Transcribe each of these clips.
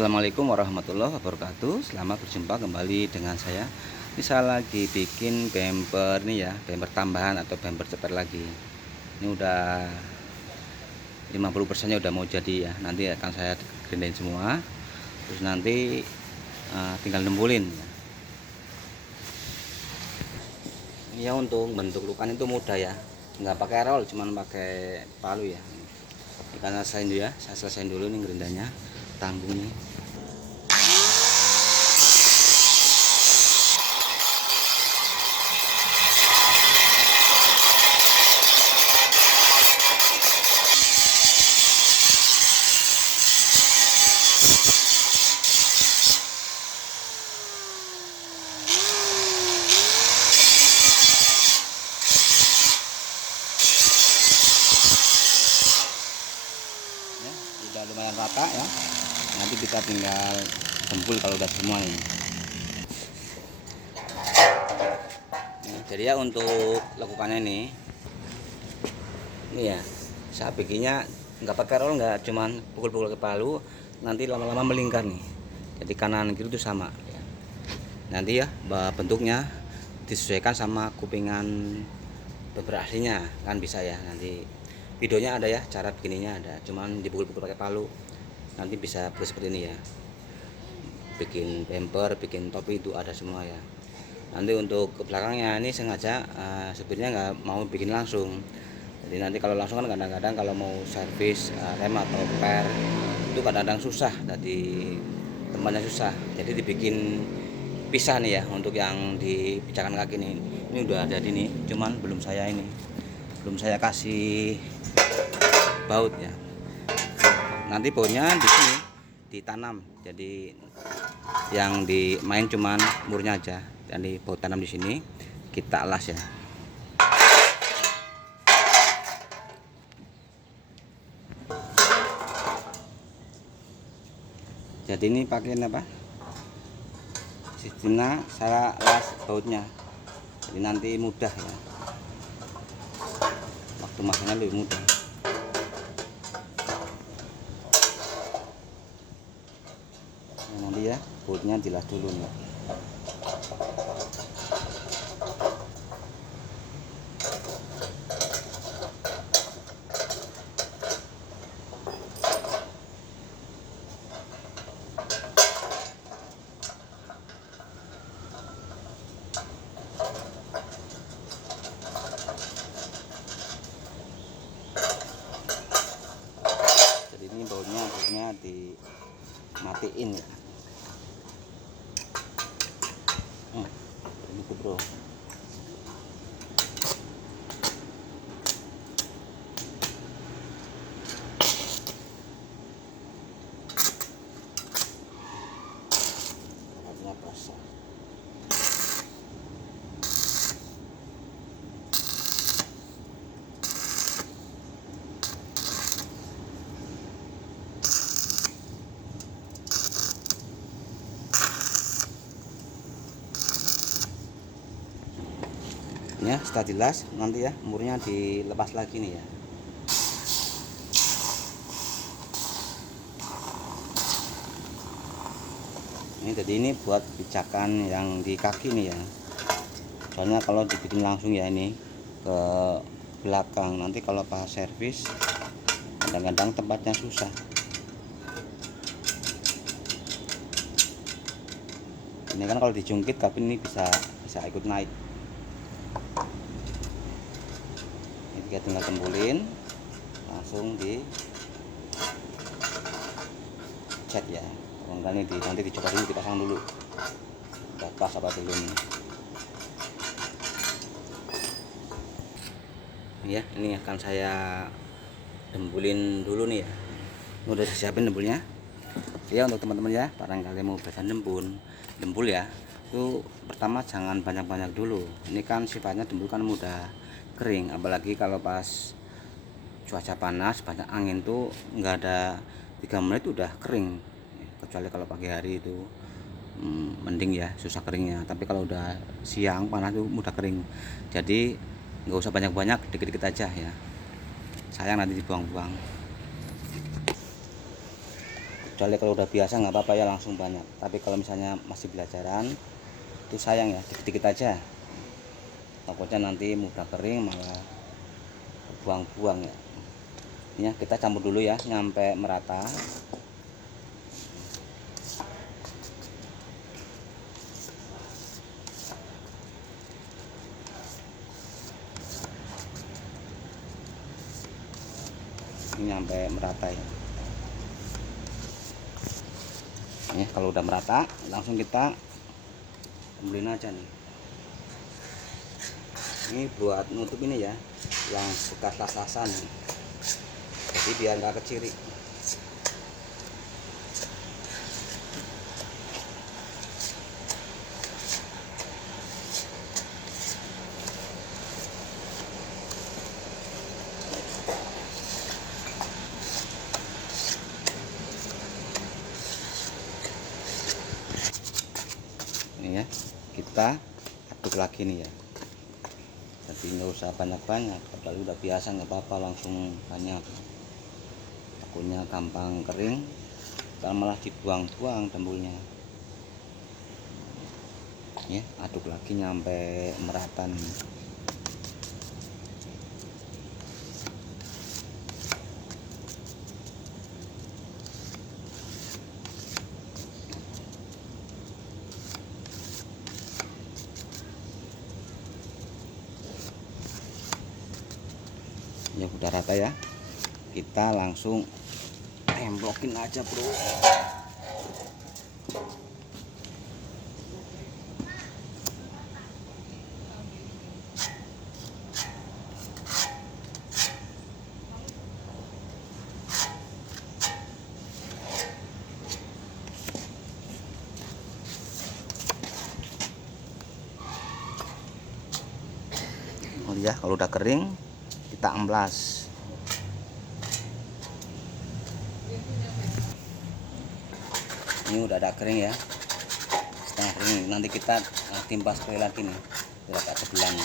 Assalamualaikum warahmatullahi wabarakatuh. Selamat berjumpa kembali dengan saya. Ini saya lagi bikin bumper nih ya, bumper tambahan atau bumper ceper lagi. Ini udah 50% nya udah mau jadi ya. Nanti akan saya gerindain semua. Terus nanti tinggal nembulin ya. Ini ya, untuk bentuk lukan itu mudah ya. Nggak pakai roll, cuman pakai palu ya. Ini karena saya selesaiin dulu nih gerindanya. Tanggung nih. Ya, udah lumayan rata ya. Nanti kita tinggal jempul kalau udah semua nih. Jadi ya untuk lekukannya ini ya saya bikinnya nggak pakai roll, nggak cuman pukul-pukul ke palu, nanti lama-lama melingkar nih. Jadi kanan kiri itu sama ya. Nanti ya bentuknya disesuaikan sama kupingan beberapa aslinya kan bisa ya. Nanti videonya ada ya, cara begininya ada, cuman dipukul-pukul pakai palu nanti bisa seperti ini ya. Bikin bumper, bikin topi itu ada semua ya. Nanti untuk ke belakangnya ini sengaja supirnya nggak mau bikin langsung. Jadi nanti kalau langsung kan kadang-kadang kalau mau servis rem atau per itu kadang-kadang susah, dari tempatnya susah. Jadi dibikin pisah nih ya. Untuk yang di pijakan kaki ini udah ada nih, cuman belum saya kasih baut ya. Nanti bautnya di sini ditanam, jadi yang dimain cuman murnya aja. Jadi baut tanam di sini kita alas ya. Jadi ini pakai apa? Sistemnya saya las bautnya, jadi nanti mudah ya. Waktu masuknya lebih mudah. Nanti ya bautnya dilas dulu nih. Jadi ini bautnya akhirnya dimatiin ya. Ini bro. Alatnya basah. Ya setelah dilas nanti ya murnya dilepas lagi nih ya. Ini jadi ini buat pijakan yang di kaki nih ya. Soalnya kalau dibikin langsung ya ini ke belakang, nanti kalau pas servis kadang-kadang tempatnya susah. Ini kan kalau dijungkit kabin ini bisa ikut naik. Ini kita tinggal tembulin, langsung di cat ya. Ini nanti dicoba dulu, dipasang dulu. Udah pas apa belum? Ya, ini akan saya dembulin dulu nih ya. Udah saya siapin dembulnya. Ya untuk teman-teman ya, barangkali mau belajar dembul ya, itu pertama jangan banyak-banyak dulu. Ini kan sifatnya dembul kan mudah kering, apalagi kalau pas cuaca panas banyak angin tuh nggak ada 3 menit udah kering. Kecuali kalau pagi hari itu mending ya, susah keringnya. Tapi kalau udah siang panas tuh mudah kering. Jadi nggak usah banyak-banyak, dikit-dikit aja ya, sayang nanti dibuang-buang. kecuali kalau udah biasa nggak apa-apa ya langsung banyak, tapi kalau misalnya masih belajaran itu sayang ya, dikit-dikit aja, takutnya nanti mudah kering malah buang-buang ya. Ini ya, kita campur dulu ya nyampe merata. Ini nyampe merata ya. Ini kalau udah merata langsung kita ambilin aja nih. Ini buat nutup ini ya, yang bekas las-lasan, jadi biar nggak keciri. Ini ya, kita aduk lagi nih ya, jadi nggak usah banyak-banyak, padahal udah biasa nggak apa-apa langsung banyak, takutnya gampang kering dan malah dibuang-buang dembulnya. Ya, aduk lagi nyampe merata nih. Ya udah rata ya, kita langsung temblokin aja bro. Oh ya, kalau udah kering kita amplas. Ini udah ada kering ya, setengah kering. Nanti kita timpa sekali lagi nih biar agak kebelan.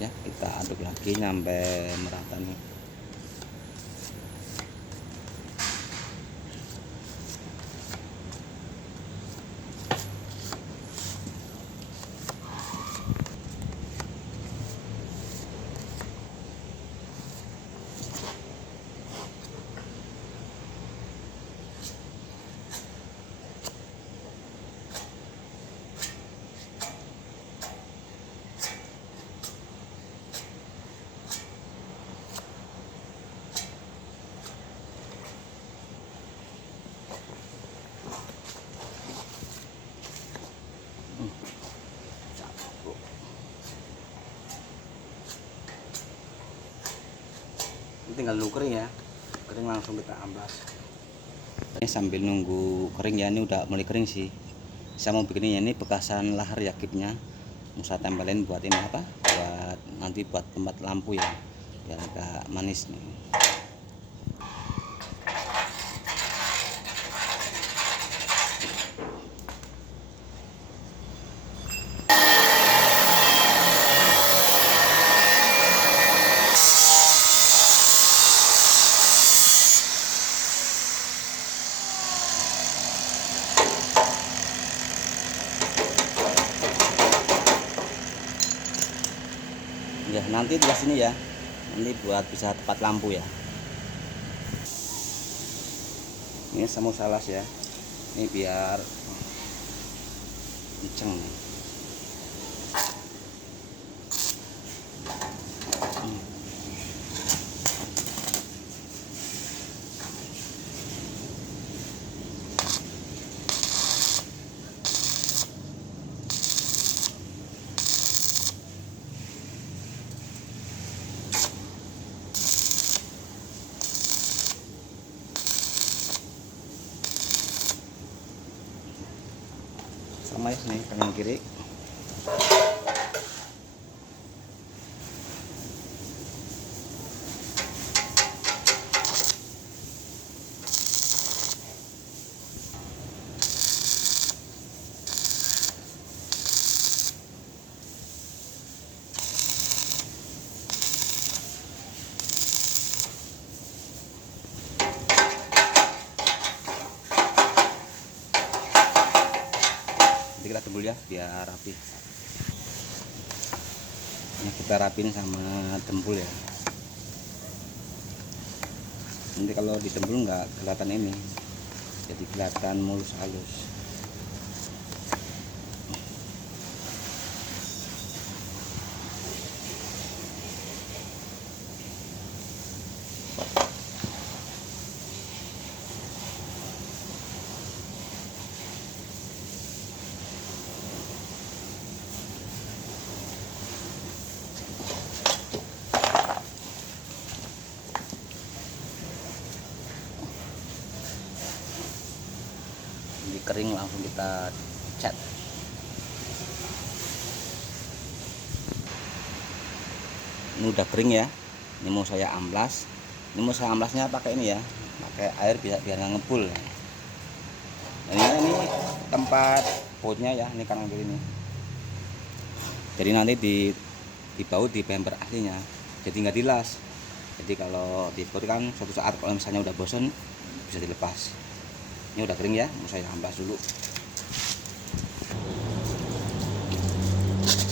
Ya, kita aduk lagi nyampe merata nih. Ini tinggal nunggu kering ya, kering langsung kita amplas. Ini sambil nunggu kering ya, ini udah mulai kering sih. Saya mau bikinnya ini bekasan lahar ya kipnya, mau saya tempelin buat ini apa, buat nanti buat tempat lampu ya, biar agak manis nih. Ya nanti di sini ya, nanti buat bisa tempat lampu ya. Ini sama salas ya, ini biar kenceng nih. nih kanan kiri. Nanti kita tembul ya biar rapi. Ini kita rapin sama tembul ya. Nanti kalau ditembul nggak kelihatan ini, jadi kelihatan mulus halus. Ini kering langsung kita cat. Ini udah kering ya. Ini mau saya amplas. Ini mau saya amplasnya pakai ini ya, pakai air biar nggak ngebul. Dan ini tempat bautnya ya, ini kanan kiri ini. Jadi nanti dibaut di bemper aslinya, jadi nggak dilas. Jadi kalau dibaut kan suatu saat kalau misalnya udah bosen bisa dilepas. Ini udah kering ya, mau saya amplas dulu.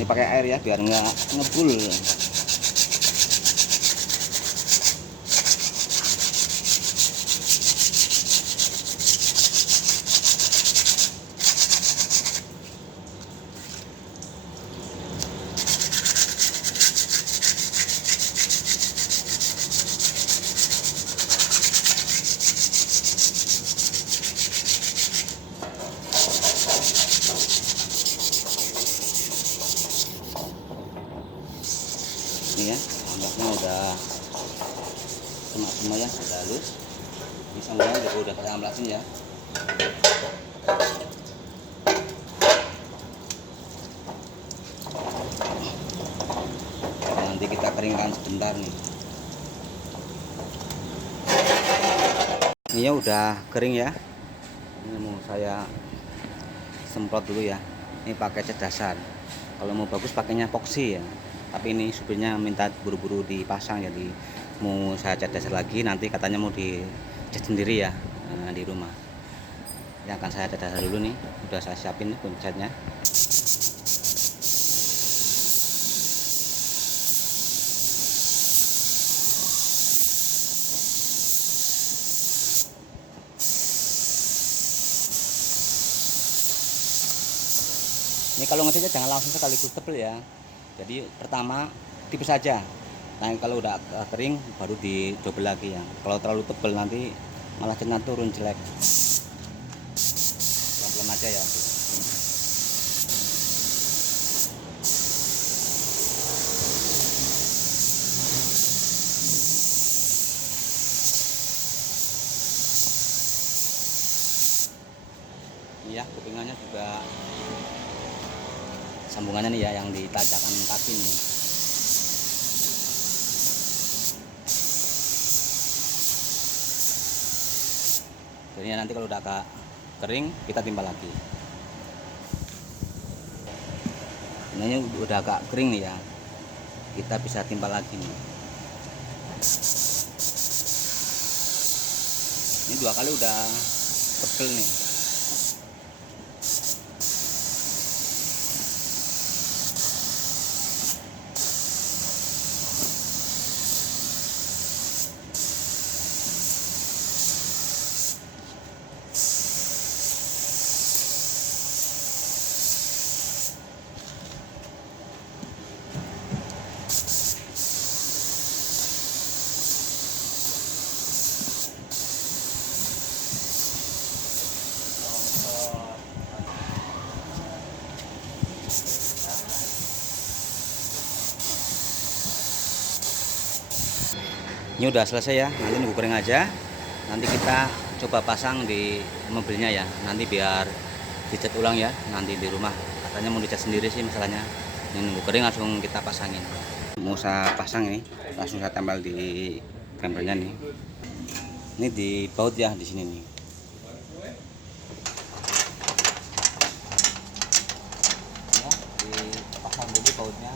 Ini pakai air ya biar nggak ngebul. Ini ya, amplasnya udah semua ya, udah halus. Ini sambungan juga udah pakai amplasin ya. Nanti kita keringkan sebentar nih. Ini ya udah kering ya. Ini mau saya semprot dulu ya. Ini pakai cat dasar. Kalau mau bagus pakainya epoxy ya. Tapi ini supirnya minta buru-buru dipasang, jadi mau saya cat dasar lagi. Nanti katanya mau dicat sendiri ya di rumah. Yang akan saya cat dasar dulu nih. Udah saya siapin catnya. Ini kalau ngecatnya jangan langsung sekaligus tebel ya. Jadi pertama tipis saja. Nah kalau udah kering baru didobel lagi ya. Kalau terlalu tebel nanti malah catnya turun jelek. Pelan-pelan aja ya. Ini ya kupingannya juga, sambungannya nih ya yang ditajakan kaki nih. Jadi nanti kalau udah agak kering kita timbal lagi. Ini udah agak kering nih ya, kita bisa timbal lagi nih. Ini 2 kali udah tebel nih. Ini udah selesai ya, nanti nunggu kering aja. Nanti kita coba pasang di mobilnya ya, nanti biar dicat ulang ya nanti di rumah. Katanya mau dicat sendiri sih masalahnya. Ini nunggu kering langsung kita pasangin. Mau saya pasang ini, langsung saya tempel di gambarnya nih. Ini di baut ya di sini nih. Ya, dipasang dulu bautnya.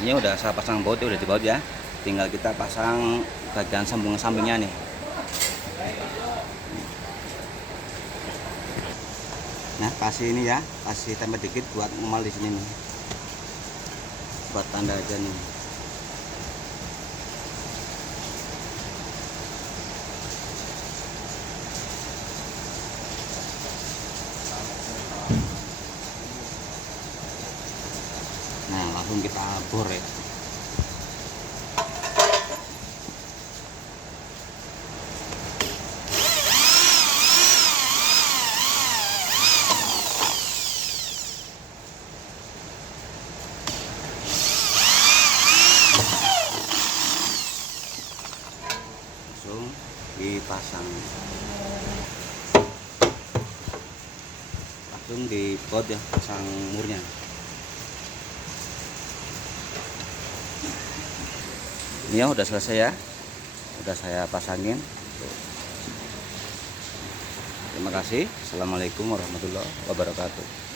Ini udah saya pasang baut, udah di baut ya. Tinggal kita pasang bagian sambungan sampingnya nih. Nah, kasih ini ya, kasih tempel dikit buat ngemal di sini nih. Buat tanda aja nih. Nah, langsung kita bor ya. Langsung dipasang. Langsung di baut ya, pasang murnya. Ini ya udah selesai ya, udah saya pasangin. Terima kasih. Assalamualaikum warahmatullahi wabarakatuh.